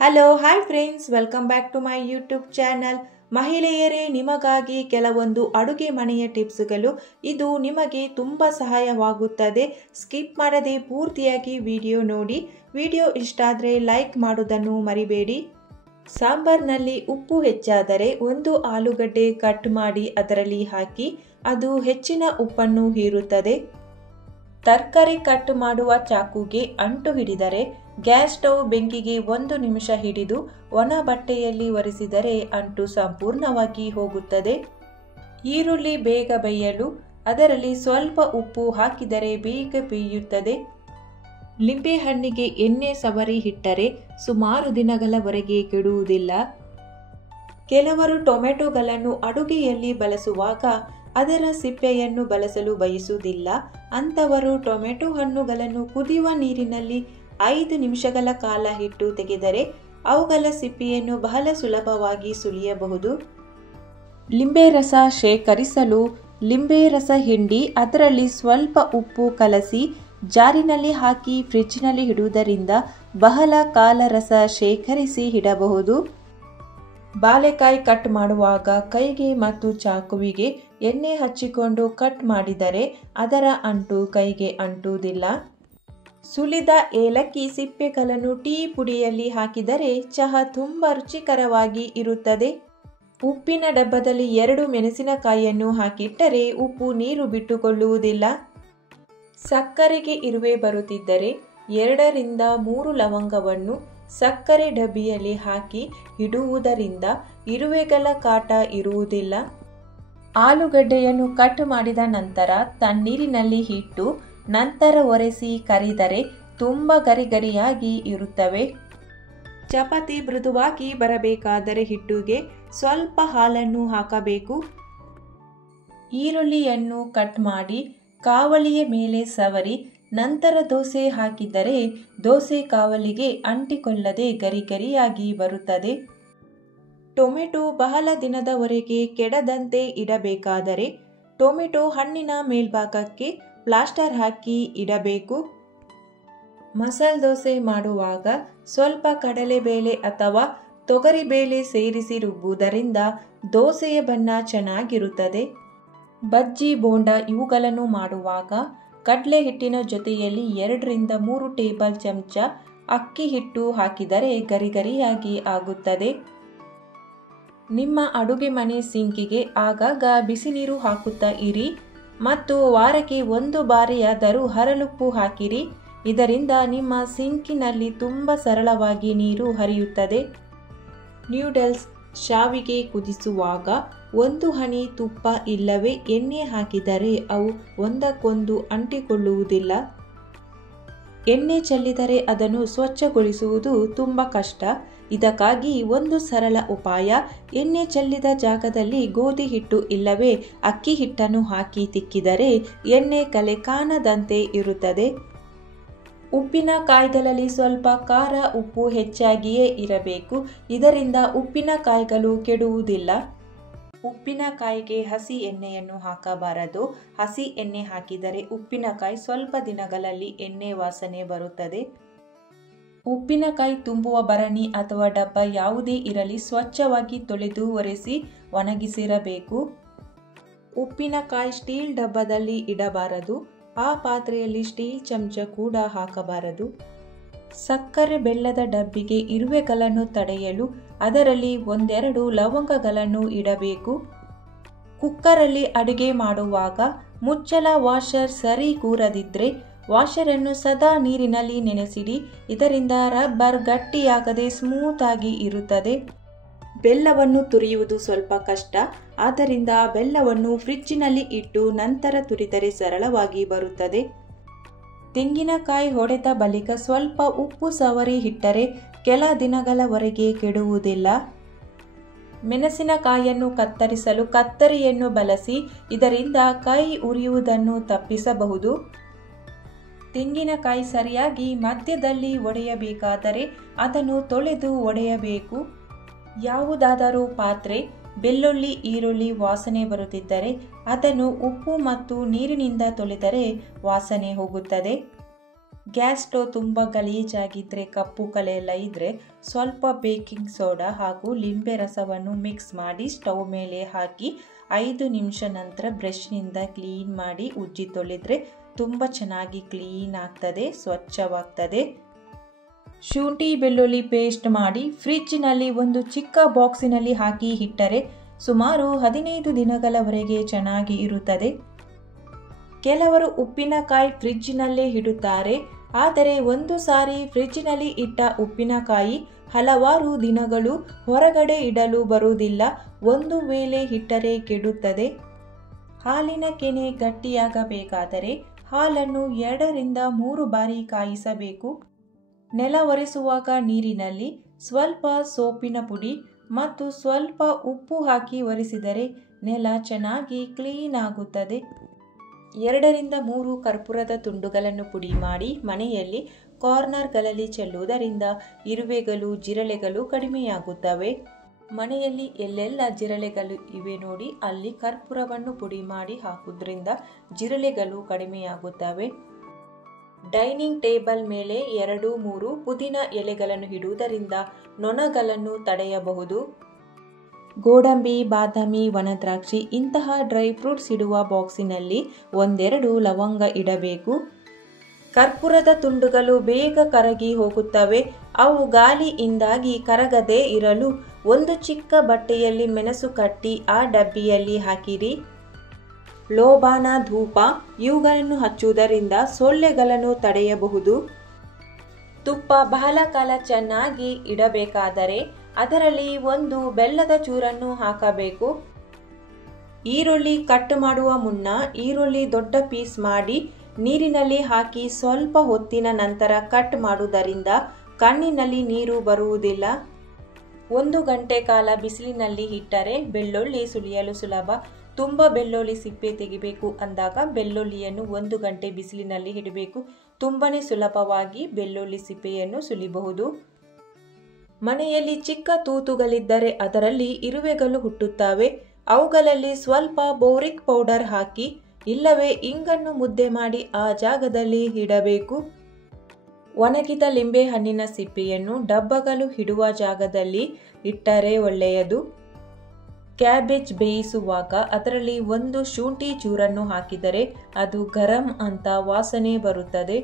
Hello hi friends, welcome back to my YouTube channel. ಮಹಿಳೆಯರೇ, ನಿಮಗಾಗಿ ಕೆಲವೊಂದು ಅಡುಗೆ ಮನೆಯ ಟಿಪ್ಸ್ಗಳು. ಇದು ನಿಮಗೆ ತುಂಬ ಸಹಾಯವಾಗುತ್ತದೆ. ಸ್ಕಿಪ್ ಮಾಡದೆ ಪೂರ್ತಿಯಾಗಿ ವಿಡಿಯೋ ನೋಡಿ. ವಿಡಿಯೋ ಇಷ್ಟ ಆದರೆ ಲೈಕ್ ಮಾಡೋದನ್ನು ಮರಿಬೇಡಿ. ಸಾಂಬಾರ್ನಲ್ಲಿ ಉಪ್ಪು ಹೆಚ್ಚಾದರೆ ಒಂದು ಆಲೂಗಡ್ಡೆ ಕಟ್ ಮಾಡಿ ಅದರಲ್ಲಿ ಹಾಕಿ, ಅದು ಹೆಚ್ಚಿನ ಉಪ್ಪನ್ನು ಹೀರುತ್ತದೆ. ತರಕಾರಿ ಕಟ್ ಮಾಡುವ ಚಾಕುಗೆ ಅಂಟು ಹಿಡಿದರೆ ಗ್ಯಾಸ್ ಸ್ಟವ್ ಬೆಂಕಿಗೆ 1 ನಿಮಿಷ ಹಿಡಿದು ಒಣ ಬಟ್ಟೆಯಲ್ಲಿ ಒರೆಸಿದರೆ ಅಂಟು ಸಂಪೂರ್ಣವಾಗಿ ಹೋಗುತ್ತದೆ. ಈರುಳ್ಳಿ ಬೇಗ ಬೇಯಲು ಅದರಲ್ಲಿ ಸ್ವಲ್ಪ ಉಪ್ಪು ಹಾಕಿದರೆ ಬೇಗ ಬೇಯುತ್ತದೆ. ಲಿಂಬೆಹಣ್ಣಿಗೆ ಎಣ್ಣೆ ಸವರಿ ಇಟ್ಟರೆ ಸುಮಾರು ದಿನಗಳವರೆಗೆ ಕೆಡುವುದಿಲ್ಲ. ಕೆಲವರು ಟೊಮೆಟೊಗಳನ್ನು ಅಡುಗೆಯಲ್ಲಿ ಬಳಸುವಾಗ ಅದರ ಸಿಪ್ಪೆಯನ್ನು ಬಳಸಲು ಬಯಸುವುದಿಲ್ಲ. ಅಂಥವರು ಟೊಮೆಟೊ ಹಣ್ಣುಗಳನ್ನು ಕುದಿಯುವ ನೀರಿನಲ್ಲಿ 5 ನಿಮಿಷಗಳ ಕಾಲ ಇಟ್ಟು ತೆಗೆದರೆ ಅವುಗಳ ಸಿಪ್ಪೆಯನ್ನು ಬಹಳ ಸುಲಭವಾಗಿ ಸುಲಿಯಬಹುದು. ಲಿಂಬೆ ರಸ ಶೇಖರಿಸಲು ಲಿಂಬೆ ರಸ ಹಿಂಡಿ ಅದರಲ್ಲಿ ಸ್ವಲ್ಪ ಉಪ್ಪು ಕಲಸಿ ಜಾರಿನಲ್ಲಿ ಹಾಕಿ ಫ್ರಿಡ್ಜ್ನಲ್ಲಿ ಇಡುವುದರಿಂದ ಬಹಳ ಕಾಲ ರಸ ಶೇಖರಿಸಿ ಇಡಬಹುದು. ಬಾಳೆಕಾಯಿ ಕಟ್ ಮಾಡುವಾಗ ಕೈಗೆ ಮತ್ತು ಚಾಕುವಿಗೆ ಎಣ್ಣೆ ಹಚ್ಚಿಕೊಂಡು ಕಟ್ ಮಾಡಿದರೆ ಅದರ ಅಂಟು ಕೈಗೆ ಅಂಟುವುದಿಲ್ಲ. ಸುಲಿದ ಏಲಕ್ಕಿ ಸಿಪ್ಪೆಗಳನ್ನು ಟೀ ಪುಡಿಯಲ್ಲಿ ಹಾಕಿದರೆ ಚಹಾ ತುಂಬ ರುಚಿಕರವಾಗಿ ಇರುತ್ತದೆ. ಉಪ್ಪಿನ ಡಬ್ಬದಲ್ಲಿ 2 ಮೆಣಸಿನಕಾಯಿಯನ್ನು ಹಾಕಿಟ್ಟರೆ ಉಪ್ಪು ನೀರು ಬಿಟ್ಟುಕೊಳ್ಳುವುದಿಲ್ಲ. ಸಕ್ಕರೆಗೆ ಇರುವೆ ಬರುತ್ತಿದ್ದರೆ 2 ರಿಂದ 3 ಲವಂಗವನ್ನು ಸಕ್ಕರೆ ಡಬ್ಬಿಯಲ್ಲಿ ಹಾಕಿ ಇಡುವುದರಿಂದ ಇರುವೆಗಳ ಕಾಟ ಇರುವುದಿಲ್ಲ. ಆಲೂಗಡ್ಡೆಯನ್ನು ಕಟ್ ಮಾಡಿದ ನಂತರ ತಣ್ಣೀರಿನಲ್ಲಿ ಇಟ್ಟು ನಂತರ ಒರೆಸಿ ಕರಿದರೆ ತುಂಬ ಗರಿಗರಿಯಾಗಿ ಇರುತ್ತವೆ. ಚಪಾತಿ ಮೃದುವಾಗಿ ಬರಬೇಕಾದರೆ ಹಿಟ್ಟಿಗೆ ಸ್ವಲ್ಪ ಹಾಲನ್ನು ಹಾಕಬೇಕು. ಈರುಳ್ಳಿಯನ್ನು ಕಟ್ ಮಾಡಿ ಕಾವಲಿಯ ಮೇಲೆ ಸವರಿ ನಂತರ ದೋಸೆ ಹಾಕಿದರೆ ದೋಸೆ ಕಾವಲಿಗೆ ಅಂಟಿಕೊಳ್ಳದೆ ಗರಿಗರಿಯಾಗಿ ಬರುತ್ತದೆ. ಟೊಮೆಟೊ ಬಹಳ ದಿನದವರೆಗೆ ಕೆಡದಂತೆ ಇಡಬೇಕಾದರೆ ಟೊಮೆಟೊ ಹಣ್ಣಿನ ಮೇಲ್ಭಾಗಕ್ಕೆ ಪ್ಲಾಸ್ಟರ್ ಹಾಕಿ ಇಡಬೇಕು. ಮಸಾಲೆ ದೋಸೆ ಮಾಡುವಾಗ ಸ್ವಲ್ಪ ಕಡಲೆಬೇಳೆ ಅಥವಾ ತೊಗರಿಬೇಳೆ ಸೇರಿಸಿ ರುಬ್ಬುವುದರಿಂದ ದೋಸೆಯ ಬಣ್ಣ ಚೆನ್ನಾಗಿರುತ್ತದೆ. ಬಜ್ಜಿ ಬೋಂಡ ಇವುಗಳನ್ನು ಮಾಡುವಾಗ ಕಡಲೆ ಹಿಟ್ಟಿನ ಜೊತೆಯಲ್ಲಿ 2 ರಿಂದ 3 ಟೇಬಲ್ ಚಮಚ ಅಕ್ಕಿ ಹಿಟ್ಟು ಹಾಕಿದರೆ ಗರಿಗರಿಯಾಗಿ ಆಗುತ್ತದೆ. ನಿಮ್ಮ ಅಡುಗೆ ಮನೆ ಸಿಂಕಿಗೆ ಆಗಾಗ ಬಿಸಿ ನೀರು ಹಾಕುತ್ತಾ ಇರಿ ಮತ್ತು ವಾರಕ್ಕೆ 1 ಬಾರಿಯಾದರೂ ಹರಳುಪ್ಪು ಹಾಕಿರಿ. ಇದರಿಂದ ನಿಮ್ಮ ಸಿಂಕಿನಲ್ಲಿ ತುಂಬ ಸರಳವಾಗಿ ನೀರು ಹರಿಯುತ್ತದೆ. ನ್ಯೂಡಲ್ಸ್ ಶಾವಿಗೆ ಕುದಿಸುವಾಗ 1 ಹನಿ ತುಪ್ಪ ಇಲ್ಲವೇ ಎಣ್ಣೆ ಹಾಕಿದರೆ ಅವು ಒಂದಕ್ಕೊಂದು ಅಂಟಿಕೊಳ್ಳುವುದಿಲ್ಲ. ಎಣ್ಣೆ ಚೆಲ್ಲಿದರೆ ಅದನ್ನು ಸ್ವಚ್ಛಗೊಳಿಸುವುದು ತುಂಬ ಕಷ್ಟ. ಇದಕ್ಕಾಗಿ ಒಂದು ಸರಳ ಉಪಾಯ: ಎಣ್ಣೆ ಚೆಲ್ಲಿದ ಜಾಗದಲ್ಲಿ ಗೋಧಿ ಹಿಟ್ಟು ಇಲ್ಲವೇ ಅಕ್ಕಿ ಹಿಟ್ಟನ್ನು ಹಾಕಿ ತಿಕ್ಕಿದರೆ ಎಣ್ಣೆ ಕಲೆ ಕಾಣದಂತೆ ಇರುತ್ತದೆ. ಉಪ್ಪಿನಕಾಯಿಗಳಲ್ಲಿ ಸ್ವಲ್ಪ ಖಾರ ಉಪ್ಪು ಹೆಚ್ಚಾಗಿಯೇ ಇರಬೇಕು. ಇದರಿಂದ ಉಪ್ಪಿನಕಾಯಿಗಳು ಕೆಡುವುದಿಲ್ಲ. ಉಪ್ಪಿನಕಾಯಿಗೆ ಹಸಿ ಎಣ್ಣೆಯನ್ನು ಹಾಕಬಾರದು. ಹಸಿ ಎಣ್ಣೆ ಹಾಕಿದರೆ ಉಪ್ಪಿನಕಾಯಿ ಸ್ವಲ್ಪ ದಿನಗಳಲ್ಲಿ ಎಣ್ಣೆ ವಾಸನೆ ಬರುತ್ತದೆ. ಉಪ್ಪಿನಕಾಯಿ ತುಂಬುವ ಭರಣಿ ಅಥವಾ ಡಬ್ಬ ಯಾವುದೇ ಇರಲಿ ಸ್ವಚ್ಛವಾಗಿ ತೊಳೆದು ಒರೆಸಿ ಒಣಗಿಸಿರಬೇಕು. ಉಪ್ಪಿನಕಾಯಿ ಸ್ಟೀಲ್ ಡಬ್ಬದಲ್ಲಿ ಇಡಬಾರದು. ಆ ಪಾತ್ರೆಯಲ್ಲಿ ಸ್ಟೀಲ್ ಚಮಚ ಕೂಡ ಹಾಕಬಾರದು. ಸಕ್ಕರೆ ಬೆಲ್ಲದ ಡಬ್ಬಿಗೆ ಇರುವೆಗಳನ್ನು ತಡೆಯಲು ಅದರಲ್ಲಿ 1-2 ಲವಂಗಗಳನ್ನು ಇಡಬೇಕು. ಕುಕ್ಕರಲ್ಲಿ ಅಡುಗೆ ಮಾಡುವಾಗ ಮುಚ್ಚಳ ವಾಷರ್ ಸರಿ ಕೂರದಿದ್ದರೆ ವಾಷರನ್ನು ಸದಾ ನೀರಿನಲ್ಲಿ ನೆನೆಸಿಡಿ. ಇದರಿಂದ ರಬ್ಬರ್ ಗಟ್ಟಿಯಾಗದೆ ಸ್ಮೂತ್ ಆಗಿ ಇರುತ್ತದೆ. ಬೆಲ್ಲವನ್ನು ತುರಿಯುವುದು ಸ್ವಲ್ಪ ಕಷ್ಟ. ಆದ್ದರಿಂದ ಬೆಲ್ಲವನ್ನು ಫ್ರಿಡ್ಜಿನಲ್ಲಿ ಇಟ್ಟು ನಂತರ ತುರಿದರೆ ಸರಳವಾಗಿ ಬರುತ್ತದೆ. ತೆಂಗಿನಕಾಯಿ ಹೊಡೆದ ಬಳಿಕ ಸ್ವಲ್ಪ ಉಪ್ಪು ಸವರಿ ಇಟ್ಟರೆ ಕೆಲ ದಿನಗಳವರೆಗೆ ಕೆಡುವುದಿಲ್ಲ. ಮೆಣಸಿನಕಾಯಿಯನ್ನು ಕತ್ತರಿಸಲು ಕತ್ತರಿಯನ್ನು ಬಳಸಿ. ಇದರಿಂದ ಕೈ ಉರಿಯುವುದನ್ನು ತಪ್ಪಿಸಬಹುದು. ತೆಂಗಿನಕಾಯಿ ಸರಿಯಾಗಿ ಮಧ್ಯದಲ್ಲಿ ಒಡೆಯಬೇಕಾದರೆ ಅದನ್ನು ತೊಳೆದು ಒಡೆಯಬೇಕು. ಯಾವುದಾದರೂ ಪಾತ್ರೆ ಬೆಳ್ಳುಳ್ಳಿ ಈರುಳ್ಳಿ ವಾಸನೆ ಬರುತ್ತಿದ್ದರೆ ಅದನ್ನು ಉಪ್ಪು ಮತ್ತು ನೀರಿನಿಂದ ತೊಳೆದರೆ ವಾಸನೆ ಹೋಗುತ್ತದೆ. ಗ್ಯಾಸ್ ಸ್ಟವ್ ತುಂಬ ಗಲೀಜಾಗಿದ್ದರೆ, ಕಪ್ಪು ಕಲೆ ಎಲ್ಲ ಇದ್ದರೆ ಸ್ವಲ್ಪ ಬೇಕಿಂಗ್ ಸೋಡಾ ಹಾಗೂ ಲಿಂಬೆ ರಸವನ್ನು ಮಿಕ್ಸ್ ಮಾಡಿ ಸ್ಟವ್ ಮೇಲೆ ಹಾಕಿ 5 ನಿಮಿಷ ನಂತರ ಬ್ರಷ್ನಿಂದ ಕ್ಲೀನ್ ಮಾಡಿ ಉಜ್ಜಿ ತೊಳೆದರೆ ತುಂಬ ಚೆನ್ನಾಗಿ ಕ್ಲೀನ್ ಆಗ್ತದೆ, ಸ್ವಚ್ಛವಾಗ್ತದೆ. ಶುಂಠಿ ಬೆಳ್ಳುಳ್ಳಿ ಪೇಸ್ಟ್ ಮಾಡಿ ಫ್ರಿಡ್ಜ್ನಲ್ಲಿ ಒಂದು ಚಿಕ್ಕ ಬಾಕ್ಸಿನಲ್ಲಿ ಹಾಕಿ ಇಟ್ಟರೆ ಸುಮಾರು 15 ದಿನಗಳವರೆಗೆ ಚೆನ್ನಾಗಿ ಇರುತ್ತದೆ. ಕೆಲವರು ಉಪ್ಪಿನಕಾಯಿ ಫ್ರಿಡ್ಜ್ನಲ್ಲೇ ಇಡುತ್ತಾರೆ, ಆದರೆ ಒಂದು ಸಾರಿ ಫ್ರಿಡ್ಜ್ನಲ್ಲಿ ಇಟ್ಟ ಉಪ್ಪಿನಕಾಯಿ ಹಲವಾರು ದಿನಗಳು ಹೊರಗಡೆ ಇಡಲು ಬರುವುದಿಲ್ಲ. ಒಂದು ವೇಳೆ ಇಟ್ಟರೆ ಕೆಡುತ್ತದೆ. ಹಾಲಿನ ಕೆನೆ ಗಟ್ಟಿಯಾಗಬೇಕಾದರೆ ಹಾಲನ್ನು 2 ರಿಂದ 3 ಬಾರಿ ಕಾಯಿಸಬೇಕು. ನೆಲ ಒರೆಸುವಾಗ ನೀರಿನಲ್ಲಿ ಸ್ವಲ್ಪ ಸೋಪಿನ ಪುಡಿ ಮತ್ತು ಸ್ವಲ್ಪ ಉಪ್ಪು ಹಾಕಿ ಒರೆಸಿದರೆ ನೆಲ ಚೆನ್ನಾಗಿ ಕ್ಲೀನ್ ಆಗುತ್ತದೆ. 2 ರಿಂದ 3 ಕರ್ಪೂರದ ತುಂಡುಗಳನ್ನು ಪುಡಿ ಮಾಡಿ ಮನೆಯಲ್ಲಿ ಕಾರ್ನರ್ಗಳಲ್ಲಿ ಚೆಲ್ಲುವುದರಿಂದ ಇರುವೆಗಳು, ಜಿರಳೆಗಳು ಕಡಿಮೆಯಾಗುತ್ತವೆ. ಮನೆಯಲ್ಲಿ ಎಲ್ಲೆಲ್ಲ ಜಿರಳೆಗಳು ಇವೆ ನೋಡಿ, ಅಲ್ಲಿ ಕರ್ಪೂರವನ್ನು ಪುಡಿ ಮಾಡಿ ಹಾಕುವುದರಿಂದ ಜಿರಳೆಗಳು ಕಡಿಮೆಯಾಗುತ್ತವೆ. ಡೈನಿಂಗ್ ಟೇಬಲ್ ಮೇಲೆ 2-3 ಪುದೀನ ಎಲೆಗಳನ್ನು ಇಡುವುದರಿಂದ ನೊಣಗಳನ್ನು ತಡೆಯಬಹುದು. ಗೋಡಂಬಿ, ಬಾದಾಮಿ, ಒಣದ್ರಾಕ್ಷಿ ಇಂತಹ ಡ್ರೈ ಫ್ರೂಟ್ಸ್ ಇಡುವ ಬಾಕ್ಸಿನಲ್ಲಿ 1-2 ಲವಂಗ ಇಡಬೇಕು. ಕರ್ಪೂರದ ತುಂಡುಗಳು ಬೇಗ ಕರಗಿ ಹೋಗುತ್ತವೆ. ಅವು ಗಾಳಿಯಿಂದಾಗಿ ಕರಗದೇ ಇರಲು ಒಂದು ಚಿಕ್ಕ ಬಟ್ಟೆಯಲ್ಲಿ ಮೆಣಸು ಕಟ್ಟಿ ಆ ಡಬ್ಬಿಯಲ್ಲಿ ಹಾಕಿರಿ. ಲೋಬಾನ, ಧೂಪ ಇವುಗಳನ್ನು ಹಚ್ಚುವುದರಿಂದ ಸೊಳ್ಳೆಗಳನ್ನು ತಡೆಯಬಹುದು. ತುಪ್ಪ ಬಹಳ ಕಾಲ ಚೆನ್ನಾಗಿ ಇಡಬೇಕಾದರೆ ಅದರಲ್ಲಿ ಒಂದು ಬೆಲ್ಲದ ಚೂರನ್ನು ಹಾಕಬೇಕು. ಈರುಳ್ಳಿ ಕಟ್ ಮಾಡುವ ಮುನ್ನ ಈರುಳ್ಳಿ ದೊಡ್ಡ ಪೀಸ್ ಮಾಡಿ ನೀರಿನಲ್ಲಿ ಹಾಕಿ ಸ್ವಲ್ಪ ಹೊತ್ತಿನ ನಂತರ ಕಟ್ ಮಾಡುವುದರಿಂದ ಕಣ್ಣಿನಲ್ಲಿ ನೀರು ಬರುವುದಿಲ್ಲ. 1 ಗಂಟೆ ಕಾಲ ಬಿಸಿಲಿನಲ್ಲಿ ಇಟ್ಟರೆ ಬೆಳ್ಳುಳ್ಳಿ ಸುಲಿಯಲು ಸುಲಭ. ತುಂಬ ಬೆಳ್ಳುಳ್ಳಿ ಸಿಪ್ಪೆ ತೆಗಿಬೇಕು ಅಂದಾಗ ಬೆಳ್ಳುಳ್ಳಿಯನ್ನು 1 ಗಂಟೆ ಬಿಸಿಲಿನಲ್ಲಿ ಇಡಬೇಕು. ತುಂಬನೇ ಸುಲಭವಾಗಿ ಬೆಳ್ಳುಳ್ಳಿ ಸಿಪ್ಪೆಯನ್ನು ಸುಲಿಬಹುದು. ಮನೆಯಲ್ಲಿ ಚಿಕ್ಕ ತೂತುಗಳಿದ್ದರೆ ಅದರಲ್ಲಿ ಇರುವೆಗಳು ಹುಟ್ಟುತ್ತವೆ. ಅವುಗಳಲ್ಲಿ ಸ್ವಲ್ಪ ಬೋರಿಕ್ ಪೌಡರ್ ಹಾಕಿ ಇಲ್ಲವೇ ಇಂಗನ್ನು ಮುದ್ದೆ ಮಾಡಿ ಆ ಜಾಗದಲ್ಲಿ ಇಡಬೇಕು. ಒಣಗಿದ ಲಿಂಬೆ ಹಣ್ಣಿನ ಸಿಪ್ಪೆಯನ್ನು ಡಬ್ಬಗಳು ಇಡುವ ಜಾಗದಲ್ಲಿ ಇಟ್ಟರೆ ಒಳ್ಳೆಯದು. ಕ್ಯಾಬೇಜ್ ಬೇಯಿಸುವಾಗ ಅದರಲ್ಲಿ 1 ಶುಂಠಿ ಚೂರನ್ನು ಹಾಕಿದರೆ ಅದು ಗರಂ ಅಂತ ವಾಸನೆ ಬರುತ್ತದೆ.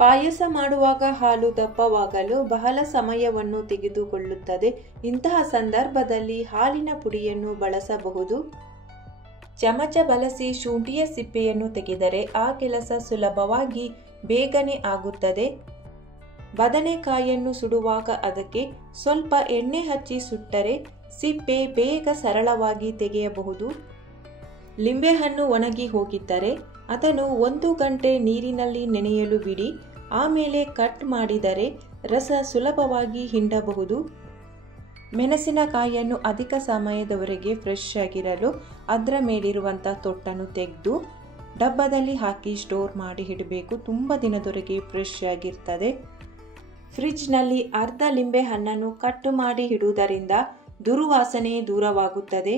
ಪಾಯಸ ಮಾಡುವಾಗ ಹಾಲು ದಪ್ಪವಾಗಲು ಬಹಳ ಸಮಯವನ್ನು ತೆಗೆದುಕೊಳ್ಳುತ್ತದೆ. ಇಂತಹ ಸಂದರ್ಭದಲ್ಲಿ ಹಾಲಿನ ಪುಡಿಯನ್ನು ಬಳಸಬಹುದು. ಚಮಚ ಬಳಸಿ ಶುಂಠಿಯ ಸಿಪ್ಪೆಯನ್ನು ತೆಗೆದರೆ ಆ ಕೆಲಸ ಸುಲಭವಾಗಿ ಬೇಗನೆ ಆಗುತ್ತದೆ. ಬದನೆಕಾಯಿಯನ್ನು ಸುಡುವಾಗ ಅದಕ್ಕೆ ಸ್ವಲ್ಪ ಎಣ್ಣೆ ಹಚ್ಚಿ ಸುಟ್ಟರೆ ಸಿಪ್ಪೆ ಬೇಗ ಸರಳವಾಗಿ ತೆಗೆಯಬಹುದು. ಲಿಂಬೆಹಣ್ಣು ಒಣಗಿ ಹೋಗಿದ್ದರೆ ಅದನ್ನು 1 ಗಂಟೆ ನೀರಿನಲ್ಲಿ ನೆನೆಯಲು ಬಿಡಿ. ಆಮೇಲೆ ಕಟ್ ಮಾಡಿದರೆ ರಸ ಸುಲಭವಾಗಿ ಹಿಂಡಬಹುದು. ಮೆಣಸಿನಕಾಯಿಯನ್ನು ಅಧಿಕ ಸಮಯದವರೆಗೆ ಫ್ರೆಶ್ ಆಗಿರಲು ಅದರ ಮೇಲಿರುವಂಥ ತೊಟ್ಟನ್ನು ತೆಗೆದು ಡಬ್ಬದಲ್ಲಿ ಹಾಕಿ ಸ್ಟೋರ್ ಮಾಡಿ ಇಡಬೇಕು. ತುಂಬ ದಿನದವರೆಗೆ ಫ್ರೆಶ್ ಆಗಿರ್ತದೆ. ಫ್ರಿಡ್ಜ್ನಲ್ಲಿ ಅರ್ಧ ಲಿಂಬೆ ಹಣ್ಣನ್ನು ಕಟ್ ಮಾಡಿ ಇಡುವುದರಿಂದ ದುರ್ವಾಸನೆ ದೂರವಾಗುತ್ತದೆ.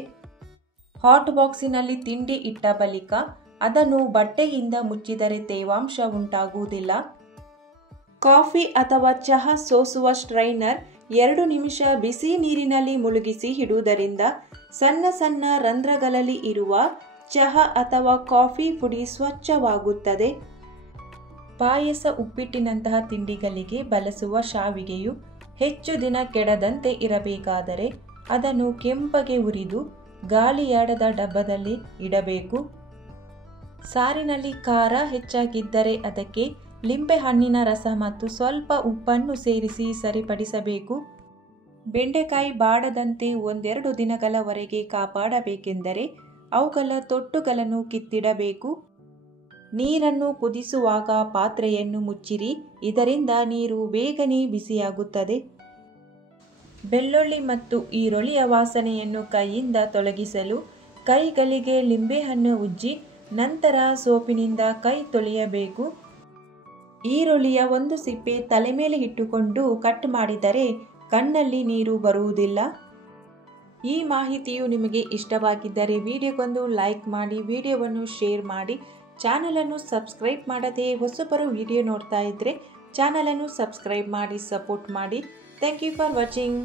ಹಾಟ್ ಬಾಕ್ಸಿನಲ್ಲಿ ತಿಂಡಿ ಇಟ್ಟ ಬಳಿಕ ಅದನ್ನು ಬಟ್ಟೆಯಿಂದ ಮುಚ್ಚಿದರೆ ತೇವಾಂಶ ಉಂಟಾಗುವುದಿಲ್ಲ. ಕಾಫಿ ಅಥವಾ ಚಹಾ ಸೋಸುವ ಸ್ಟ್ರೈನರ್ 2 ನಿಮಿಷ ಬಿಸಿ ನೀರಿನಲ್ಲಿ ಮುಳುಗಿಸಿ ಇಡುವುದರಿಂದ ಸಣ್ಣ ಸಣ್ಣ ರಂಧ್ರಗಳಲ್ಲಿ ಇರುವ ಚಹಾ ಅಥವಾ ಕಾಫಿ ಪುಡಿ ಸ್ವಚ್ಛವಾಗುತ್ತದೆ. ಪಾಯಸ, ಉಪ್ಪಿಟ್ಟಿನಂತಹ ತಿಂಡಿಗಳಿಗೆ ಬಳಸುವ ಶಾವಿಗೆಯು ಹೆಚ್ಚು ದಿನ ಕೆಡದಂತೆ ಇರಬೇಕಾದರೆ ಅದನ್ನು ಕೆಂಪಗೆ ಹುರಿದು ಗಾಳಿಯಾಡದ ಡಬ್ಬದಲ್ಲಿ ಇಡಬೇಕು. ಸಾರಿನಲ್ಲಿ ಖಾರ ಹೆಚ್ಚಾಗಿದ್ದರೆ ಅದಕ್ಕೆ ಲಿಂಬೆ ಹಣ್ಣಿನ ರಸ ಮತ್ತು ಸ್ವಲ್ಪ ಉಪ್ಪನ್ನು ಸೇರಿಸಿ ಸರಿಪಡಿಸಬೇಕು. ಬೆಂಡೆಕಾಯಿ ಬಾಡದಂತೆ 1-2 ದಿನಗಳವರೆಗೆ ಕಾಪಾಡಬೇಕೆಂದರೆ ಅವುಗಳ ತೊಟ್ಟುಗಳನ್ನು ಕಿತ್ತಿಡಬೇಕು. ನೀರನ್ನು ಕುದಿಸುವಾಗ ಪಾತ್ರೆಯನ್ನು ಮುಚ್ಚಿರಿ, ಇದರಿಂದ ನೀರು ಬೇಗನೆ ಬಿಸಿಯಾಗುತ್ತದೆ. ಬೆಳ್ಳುಳ್ಳಿ ಮತ್ತು ಈರುಳ್ಳಿಯ ವಾಸನೆಯನ್ನು ಕೈಯಿಂದ ತೊಲಗಿಸಲು ಕೈಗಳಿಗೆ ಲಿಂಬೆಹಣ್ಣು ಉಜ್ಜಿ ನಂತರ ಸೋಪಿನಿಂದ ಕೈ ತೊಳೆಯಬೇಕು. ಈರುಳ್ಳಿಯ 1 ಸಿಪ್ಪೆ ತಲೆ ಮೇಲೆ ಇಟ್ಟುಕೊಂಡು ಕಟ್ ಮಾಡಿದರೆ ಕಣ್ಣಲ್ಲಿ ನೀರು ಬರುವುದಿಲ್ಲ. ಈ ಮಾಹಿತಿಯು ನಿಮಗೆ ಇಷ್ಟವಾಗಿದ್ದರೆ ವಿಡಿಯೋಗೊಂದು ಲೈಕ್ ಮಾಡಿ, ವಿಡಿಯೋವನ್ನು ಶೇರ್ ಮಾಡಿ. ಚಾನಲನ್ನು ಸಬ್ಸ್ಕ್ರೈಬ್ ಮಾಡದೆ ಹೊಸಬರು ವಿಡಿಯೋ ನೋಡ್ತಾ ಇದ್ದರೆ ಚಾನಲನ್ನು ಸಬ್ಸ್ಕ್ರೈಬ್ ಮಾಡಿ ಸಪೋರ್ಟ್ ಮಾಡಿ. Thank you for watching.